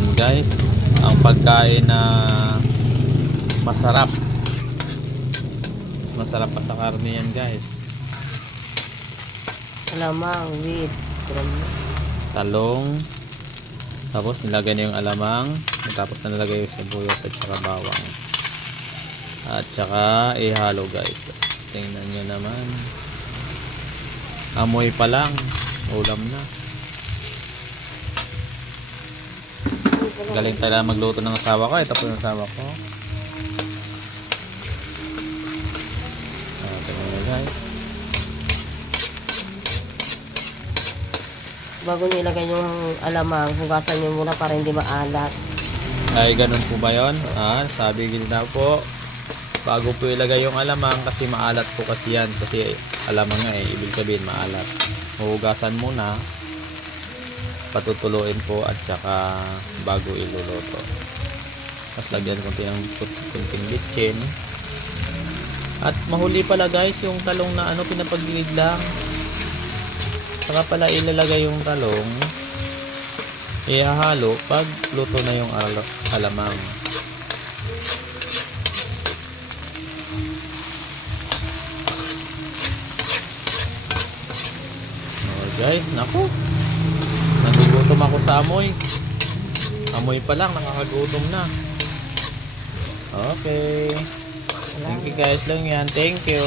Ayan guys, ang pagkain na masarap. Mas masarap pa sa karne yan guys. Alamang with Talong. Tapos nilagay na yung alamang. Tapos nilagay yung sibuyas at saka bawang. At saka ihalo guys. Tingnan nyo naman. Amoy pa lang. Ulam na. Galing talaga magluto ng asawa ko. Ito po yung asawa ko. Tingnan nyo guys. bago nyo ilagay yung alamang, hugasan nyo muna para hindi maalat. Ay, ganun po ba yun? Sabi na po, bago po ilagay yung alamang kasi maalat po kasi yan. Kasi alamang nga ibig sabihin maalat. Huhugasan muna, patutuluin po at saka bago iluluto. Tapos lagyan konti ng kunting bitchin. At mahuli pala guys, yung talong na pinapagilid lang. Saka pala ilalagay yung talong. Ihahalo pag luto na yung alamang. Okay guys, naku. Nagugutom ako sa amoy. Amoy pa lang, nakakagutom na. Okay. Thank you guys lang yan. Thank you.